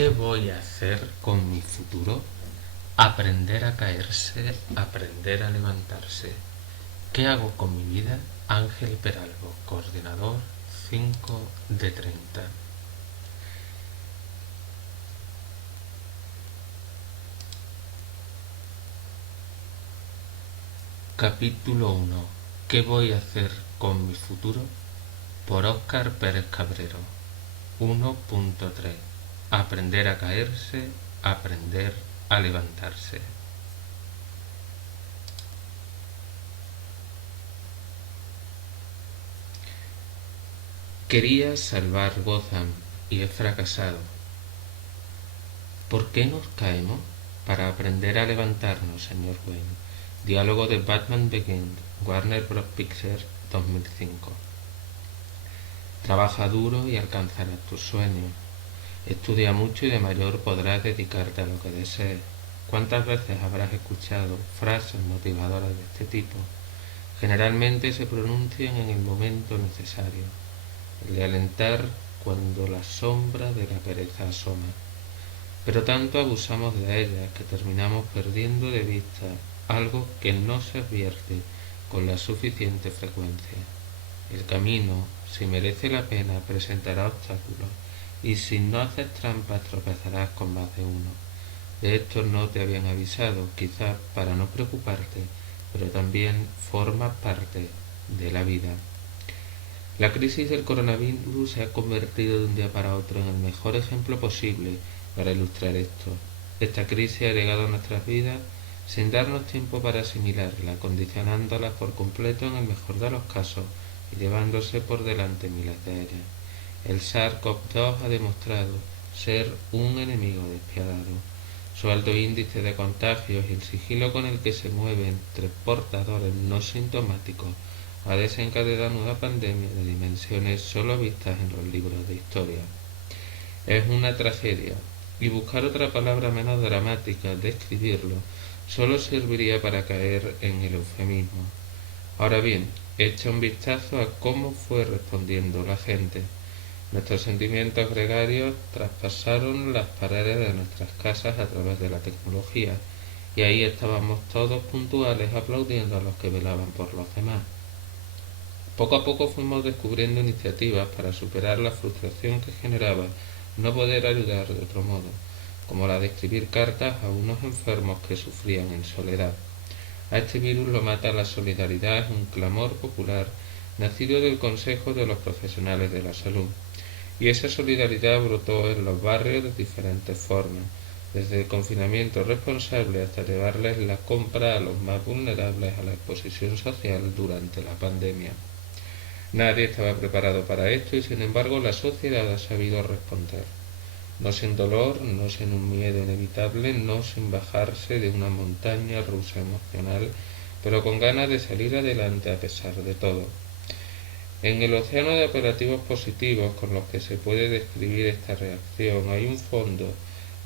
¿Qué voy a hacer con mi futuro? Aprender a caerse, aprender a levantarse. ¿Qué hago con mi vida? Ángel Peralvo, coordinador 5 de 30. Capítulo 1. ¿Qué voy a hacer con mi futuro? Por Óscar Pérez Cabrero. 1.3. Aprender a caerse, aprender a levantarse. Quería salvar Gotham y he fracasado. ¿Por qué nos caemos? Para aprender a levantarnos, señor Wayne. Diálogo de Batman Begins, Warner Bros. Pictures, 2005. Trabaja duro y alcanzarás tus sueños. Estudia mucho y de mayor podrás dedicarte a lo que desees. ¿Cuántas veces habrás escuchado frases motivadoras de este tipo? Generalmente se pronuncian en el momento necesario, el de alentar cuando la sombra de la pereza asoma. Pero tanto abusamos de ellas que terminamos perdiendo de vista algo que no se advierte con la suficiente frecuencia. El camino, si merece la pena, presentará obstáculos, y si no haces trampas tropezarás con más de uno. De esto no te habían avisado, quizás para no preocuparte, pero también forma parte de la vida. La crisis del coronavirus se ha convertido de un día para otro en el mejor ejemplo posible para ilustrar esto. Esta crisis ha llegado a nuestras vidas sin darnos tiempo para asimilarla, condicionándolas por completo en el mejor de los casos y llevándose por delante miles de ellas. El SARS-CoV-2 ha demostrado ser un enemigo despiadado. Su alto índice de contagios y el sigilo con el que se mueven entre portadores no sintomáticos ha desencadenado una pandemia de dimensiones solo vistas en los libros de historia. Es una tragedia, y buscar otra palabra menos dramática de describirlo solo serviría para caer en el eufemismo. Ahora bien, echa un vistazo a cómo fue respondiendo la gente. Nuestros sentimientos gregarios traspasaron las paredes de nuestras casas a través de la tecnología, y ahí estábamos todos puntuales aplaudiendo a los que velaban por los demás. Poco a poco fuimos descubriendo iniciativas para superar la frustración que generaba no poder ayudar de otro modo, como la de escribir cartas a unos enfermos que sufrían en soledad. A este virus lo mata la solidaridad, es un clamor popular nacido del Consejo de los Profesionales de la Salud. Y esa solidaridad brotó en los barrios de diferentes formas, desde el confinamiento responsable hasta llevarles la compra a los más vulnerables a la exposición social durante la pandemia. Nadie estaba preparado para esto y sin embargo la sociedad ha sabido responder. No sin dolor, no sin un miedo inevitable, no sin bajarse de una montaña rusa emocional, pero con ganas de salir adelante a pesar de todo. En el océano de apelativos positivos con los que se puede describir esta reacción hay un fondo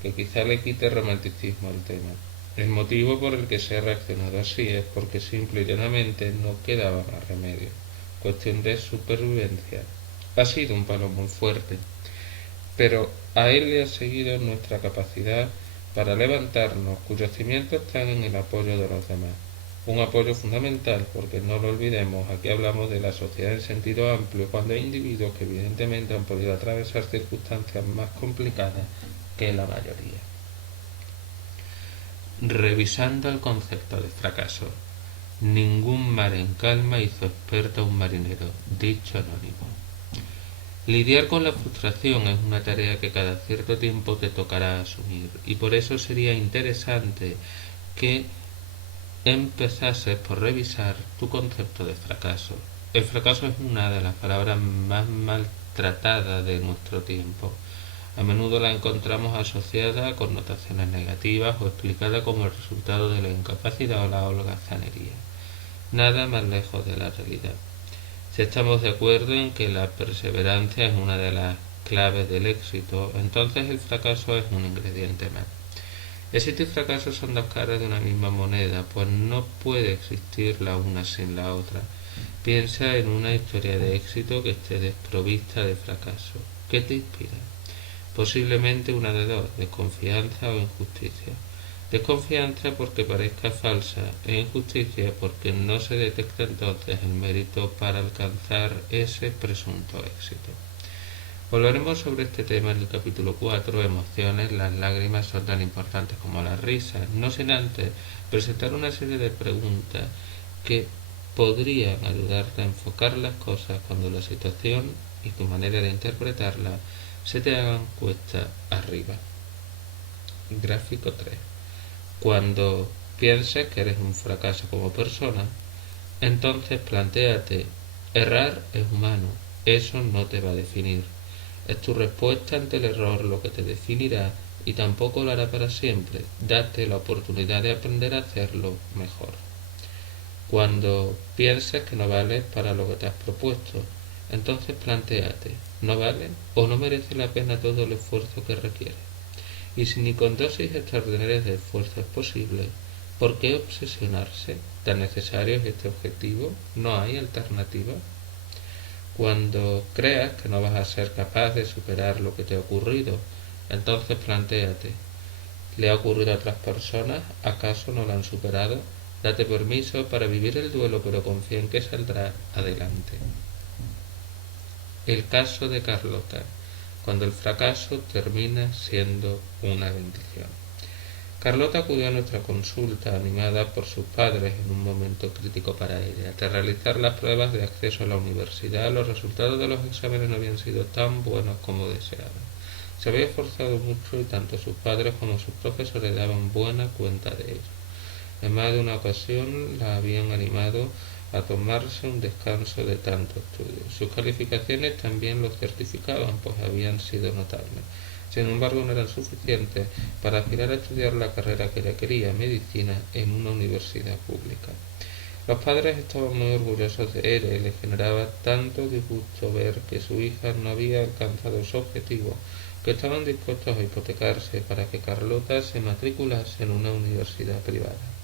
que quizá le quite romanticismo al tema. El motivo por el que se ha reaccionado así es porque simple y llanamente no quedaba más remedio. Cuestión de supervivencia. Ha sido un palo muy fuerte, pero a él le ha seguido nuestra capacidad para levantarnos, cuyos cimientos están en el apoyo de los demás. Un apoyo fundamental porque no lo olvidemos, aquí hablamos de la sociedad en sentido amplio, cuando hay individuos que evidentemente han podido atravesar circunstancias más complicadas que la mayoría. Revisando el concepto de fracaso. Ningún mar en calma hizo experto a un marinero, dicho anónimo. Lidiar con la frustración es una tarea que cada cierto tiempo te tocará asumir, y por eso sería interesante que empezases por revisar tu concepto de fracaso. El fracaso es una de las palabras más maltratadas de nuestro tiempo. A menudo la encontramos asociada a connotaciones negativas o explicada como el resultado de la incapacidad o la holgazanería. Nada más lejos de la realidad. Si estamos de acuerdo en que la perseverancia es una de las claves del éxito, entonces el fracaso es un ingrediente más. Éxito y fracaso son dos caras de una misma moneda, pues no puede existir la una sin la otra. Piensa en una historia de éxito que esté desprovista de fracaso. ¿Qué te inspira? Posiblemente una de dos, desconfianza o injusticia. Desconfianza porque parezca falsa e injusticia porque no se detecta entonces el mérito para alcanzar ese presunto éxito. Volveremos sobre este tema en el capítulo 4, emociones. Las lágrimas son tan importantes como las risas, no sin antes presentar una serie de preguntas que podrían ayudarte a enfocar las cosas cuando la situación y tu manera de interpretarla se te hagan cuesta arriba. Gráfico 3. Cuando pienses que eres un fracaso como persona, entonces plantéate, errar es humano, eso no te va a definir. Es tu respuesta ante el error lo que te definirá y tampoco lo hará para siempre. Date la oportunidad de aprender a hacerlo mejor. Cuando pienses que no vales para lo que te has propuesto, entonces plantéate, ¿no vale o no merece la pena todo el esfuerzo que requiere? Y si ni con dosis extraordinarias de esfuerzo es posible, ¿por qué obsesionarse? ¿Tan necesario es este objetivo? ¿No hay alternativa? Cuando creas que no vas a ser capaz de superar lo que te ha ocurrido, entonces plantéate, ¿le ha ocurrido a otras personas? ¿Acaso no lo han superado? Date permiso para vivir el duelo, pero confía en que saldrá adelante. El caso de Carlota, cuando el fracaso termina siendo una bendición. Carlota acudió a nuestra consulta animada por sus padres en un momento crítico para ella. Tras realizar las pruebas de acceso a la universidad, los resultados de los exámenes no habían sido tan buenos como deseaban. Se había esforzado mucho y tanto sus padres como sus profesores daban buena cuenta de ello. En más de una ocasión la habían animado a tomarse un descanso de tanto estudio. Sus calificaciones también lo certificaban, pues habían sido notables. Sin embargo, no eran suficientes para aspirar a estudiar la carrera que ella quería, medicina, en una universidad pública. Los padres estaban muy orgullosos de ella y les generaba tanto disgusto ver que su hija no había alcanzado su objetivo, que estaban dispuestos a hipotecarse para que Carlota se matriculase en una universidad privada.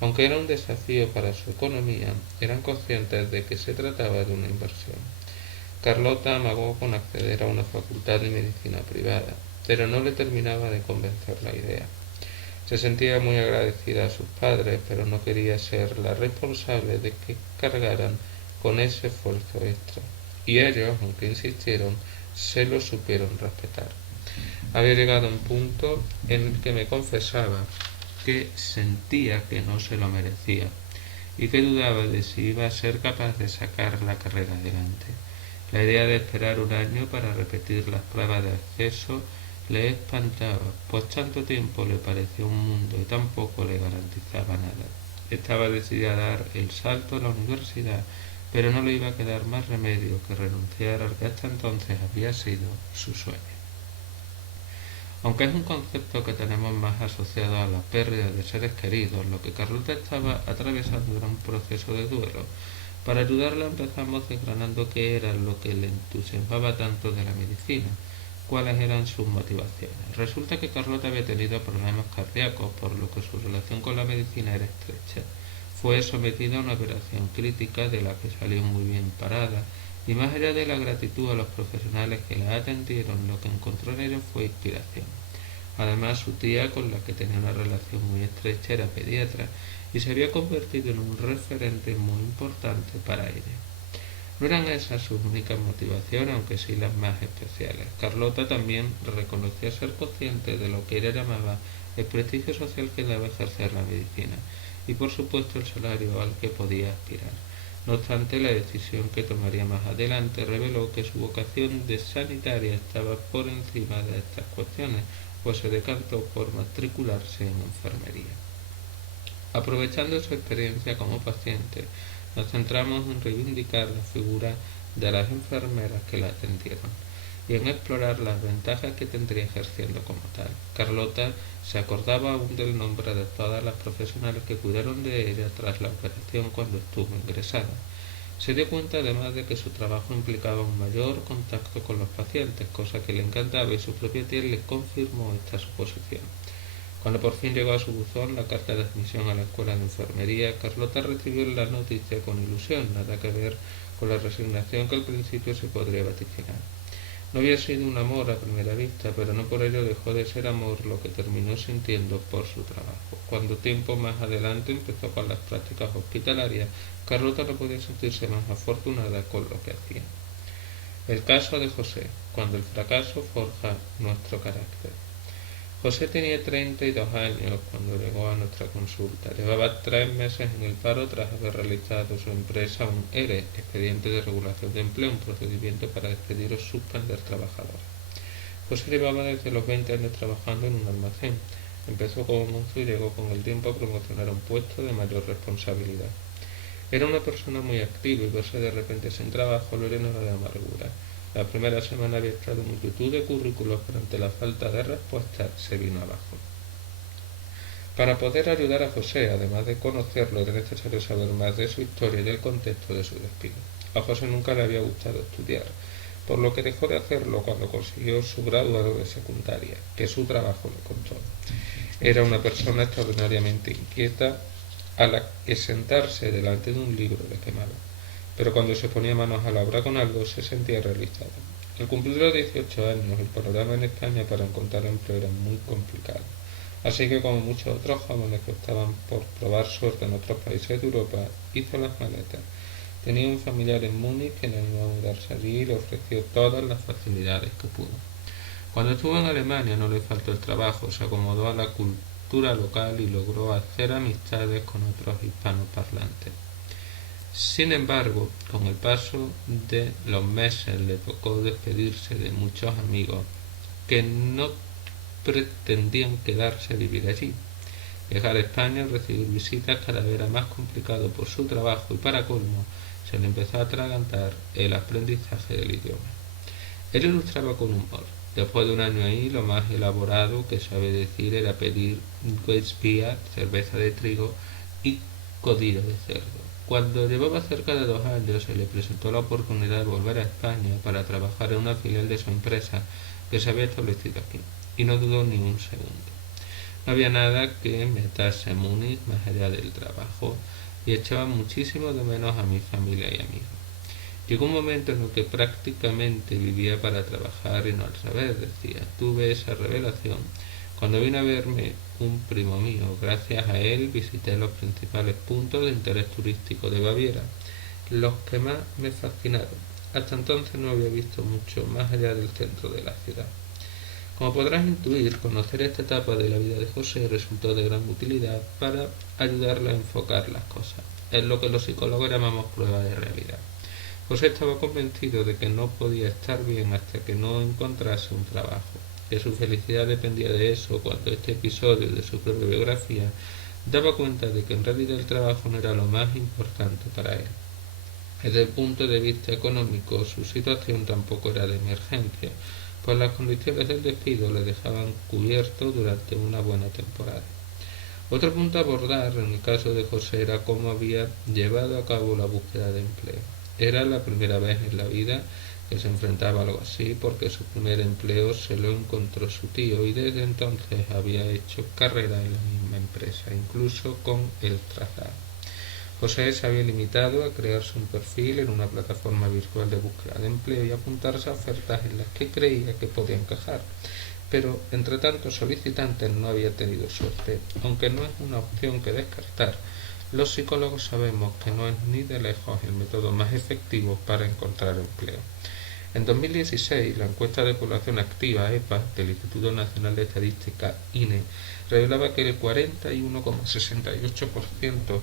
Aunque era un desafío para su economía, eran conscientes de que se trataba de una inversión. Carlota amagó con acceder a una facultad de medicina privada, pero no le terminaba de convencer la idea. Se sentía muy agradecida a sus padres, pero no quería ser la responsable de que cargaran con ese esfuerzo extra. Y ellos, aunque insistieron, se lo supieron respetar. Había llegado a un punto en el que me confesaba que sentía que no se lo merecía y que dudaba de si iba a ser capaz de sacar la carrera adelante. La idea de esperar un año para repetir las pruebas de acceso le espantaba, pues tanto tiempo le parecía un mundo y tampoco le garantizaba nada. Estaba decidida a dar el salto a la universidad, pero no le iba a quedar más remedio que renunciar al que hasta entonces había sido su sueño. Aunque es un concepto que tenemos más asociado a la pérdida de seres queridos, lo que Carlota estaba atravesando era un proceso de duelo. Para ayudarla empezamos desgranando qué era lo que le entusiasmaba tanto de la medicina, cuáles eran sus motivaciones. Resulta que Carlota había tenido problemas cardíacos, por lo que su relación con la medicina era estrecha. Fue sometida a una operación crítica de la que salió muy bien parada, y más allá de la gratitud a los profesionales que la atendieron, lo que encontró en ellos fue inspiración. Además, su tía, con la que tenía una relación muy estrecha, era pediatra y se había convertido en un referente muy importante para ella. No eran esas sus únicas motivaciones, aunque sí las más especiales. Carlota también reconocía ser consciente de lo que ella llamaba el prestigio social que daba ejercer la medicina y, por supuesto, el salario al que podía aspirar. No obstante, la decisión que tomaría más adelante reveló que su vocación de sanitaria estaba por encima de estas cuestiones, pues se decantó por matricularse en enfermería. Aprovechando su experiencia como paciente, nos centramos en reivindicar la figura de las enfermeras que la atendieron y en explorar las ventajas que tendría ejerciendo como tal. Carlota se acordaba aún del nombre de todas las profesionales que cuidaron de ella tras la operación cuando estuvo ingresada. Se dio cuenta además de que su trabajo implicaba un mayor contacto con los pacientes, cosa que le encantaba, y su propia tía le confirmó esta suposición. Cuando por fin llegó a su buzón la carta de admisión a la escuela de enfermería, Carlota recibió la noticia con ilusión, nada que ver con la resignación que al principio se podría vaticinar. No había sido un amor a primera vista, pero no por ello dejó de ser amor lo que terminó sintiendo por su trabajo. Cuando tiempo más adelante empezó con las prácticas hospitalarias, Carlota no podía sentirse más afortunada con lo que hacía. El caso de José, cuando el fracaso forja nuestro carácter. José tenía 32 años cuando llegó a nuestra consulta. Llevaba 3 meses en el paro tras haber realizado su empresa un ERE, expediente de regulación de empleo, un procedimiento para despedir o suspender trabajadores. José llevaba desde los 20 años trabajando en un almacén. Empezó como mozo y llegó con el tiempo a promocionar a un puesto de mayor responsabilidad. Era una persona muy activa y verse de repente sin trabajo lo llenaba de amargura. La primera semana había echado multitud de currículos, pero ante la falta de respuesta se vino abajo. Para poder ayudar a José, además de conocerlo, era necesario saber más de su historia y del contexto de su despido. A José nunca le había gustado estudiar, por lo que dejó de hacerlo cuando consiguió su graduado de secundaria, que su trabajo le contó. Era una persona extraordinariamente inquieta, a la que sentarse delante de un libro le quemaba, pero cuando se ponía manos a la obra con algo se sentía realizado. Al cumplir los 18 años, el panorama en España para encontrar empleo era muy complicado, así que como muchos otros jóvenes que optaban por probar suerte en otros países de Europa, hizo las maletas. Tenía un familiar en Múnich que le animó a mudarse allí y le ofreció todas las facilidades que pudo. Cuando estuvo en Alemania no le faltó el trabajo, se acomodó a la cultura local y logró hacer amistades con otros hispanoparlantes. Sin embargo, con el paso de los meses le tocó despedirse de muchos amigos que no pretendían quedarse a vivir allí. Viajar a España y recibir visitas cada vez era más complicado por su trabajo y para colmo se le empezó a atragantar el aprendizaje del idioma. Él ilustraba con humor. Después de un año ahí, lo más elaborado que sabe decir era pedir Weissbier, cerveza de trigo, y codillo de cerdo. Cuando llevaba cerca de 2 años, se le presentó la oportunidad de volver a España para trabajar en una filial de su empresa que se había establecido aquí, y no dudó ni un segundo. No había nada que me atase a Múnich más allá del trabajo, y echaba muchísimo de menos a mi familia y amigos. Llegó un momento en el que prácticamente vivía para trabajar y no al revés, decía. Tuve esa revelación cuando vino a verme un primo mío. Gracias a él visité los principales puntos de interés turístico de Baviera, los que más me fascinaron. Hasta entonces no había visto mucho más allá del centro de la ciudad. Como podrás intuir, conocer esta etapa de la vida de José resultó de gran utilidad para ayudarle a enfocar las cosas. Es lo que los psicólogos llamamos prueba de realidad. José estaba convencido de que no podía estar bien hasta que no encontrase un trabajo, que su felicidad dependía de eso. Cuando este episodio de su propia biografía daba cuenta de que en realidad el trabajo no era lo más importante para él. Desde el punto de vista económico, su situación tampoco era de emergencia, pues las condiciones del despido le dejaban cubierto durante una buena temporada. Otro punto a abordar en el caso de José era cómo había llevado a cabo la búsqueda de empleo. Era la primera vez en la vida que se enfrentaba a algo así, porque su primer empleo se lo encontró su tío y desde entonces había hecho carrera en la misma empresa, incluso con el traslado. José se había limitado a crearse un perfil en una plataforma virtual de búsqueda de empleo y apuntarse a ofertas en las que creía que podía encajar, pero entre tantos solicitantes no había tenido suerte, aunque no es una opción que descartar. Los psicólogos sabemos que no es ni de lejos el método más efectivo para encontrar empleo. En 2016, la encuesta de población activa EPA del Instituto Nacional de Estadística INE revelaba que el 41,68%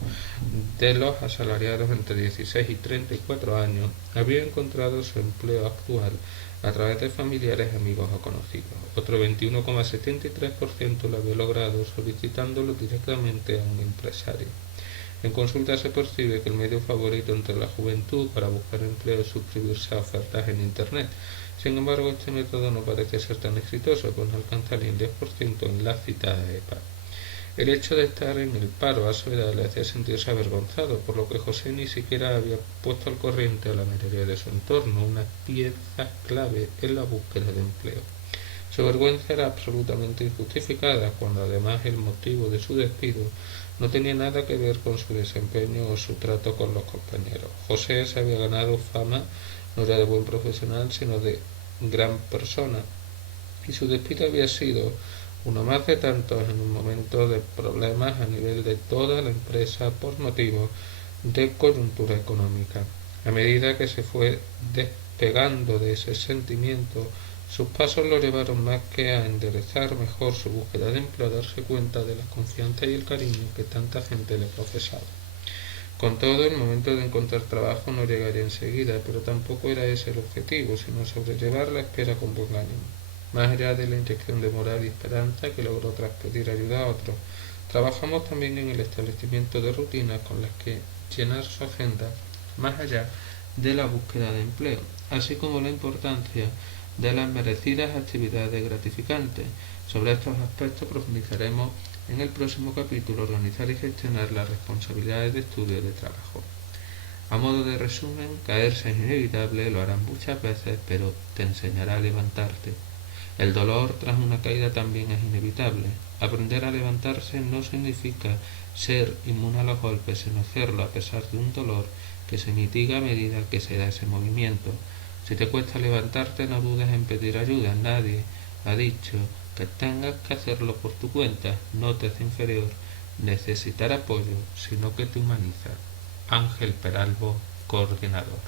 de los asalariados entre 16 y 34 años había encontrado su empleo actual a través de familiares, amigos o conocidos. Otro 21,73% lo había logrado solicitándolo directamente a un empresario. En consulta se percibe que el medio favorito entre la juventud para buscar empleo es suscribirse a ofertas en Internet. Sin embargo, este método no parece ser tan exitoso, pues no alcanza ni el 10% en la citada EPA. El hecho de estar en el paro a su edad le hacía sentirse avergonzado, por lo que José ni siquiera había puesto al corriente a la mayoría de su entorno, una pieza clave en la búsqueda de empleo. Su vergüenza era absolutamente injustificada, cuando además el motivo de su despido no tenía nada que ver con su desempeño o su trato con los compañeros. José se había ganado fama no ya de buen profesional, sino de gran persona, y su despido había sido uno más de tantos en un momento de problemas a nivel de toda la empresa por motivos de coyuntura económica. A medida que se fue despegando de ese sentimiento, sus pasos lo llevaron más que a enderezar mejor su búsqueda de empleo, a darse cuenta de la confianza y el cariño que tanta gente le profesaba. Con todo, el momento de encontrar trabajo no llegaría enseguida, pero tampoco era ese el objetivo, sino sobrellevar la espera con buen ánimo. Más allá de la inyección de moral y esperanza que logró tras pedir ayuda a otros, trabajamos también en el establecimiento de rutinas con las que llenar su agenda más allá de la búsqueda de empleo, así como la importancia de las merecidas actividades gratificantes. Sobre estos aspectos profundizaremos en el próximo capítulo: organizar y gestionar las responsabilidades de estudio y de trabajo. A modo de resumen, caerse es inevitable, lo harán muchas veces, pero te enseñará a levantarte. El dolor tras una caída también es inevitable. Aprender a levantarse no significa ser inmune a los golpes, sino hacerlo a pesar de un dolor que se mitiga a medida que se da ese movimiento. Si te cuesta levantarte, no dudes en pedir ayuda. Nadie ha dicho que tengas que hacerlo por tu cuenta. No te hace inferior necesitar apoyo, sino que te humaniza. Ángel Peralbo, coordinador.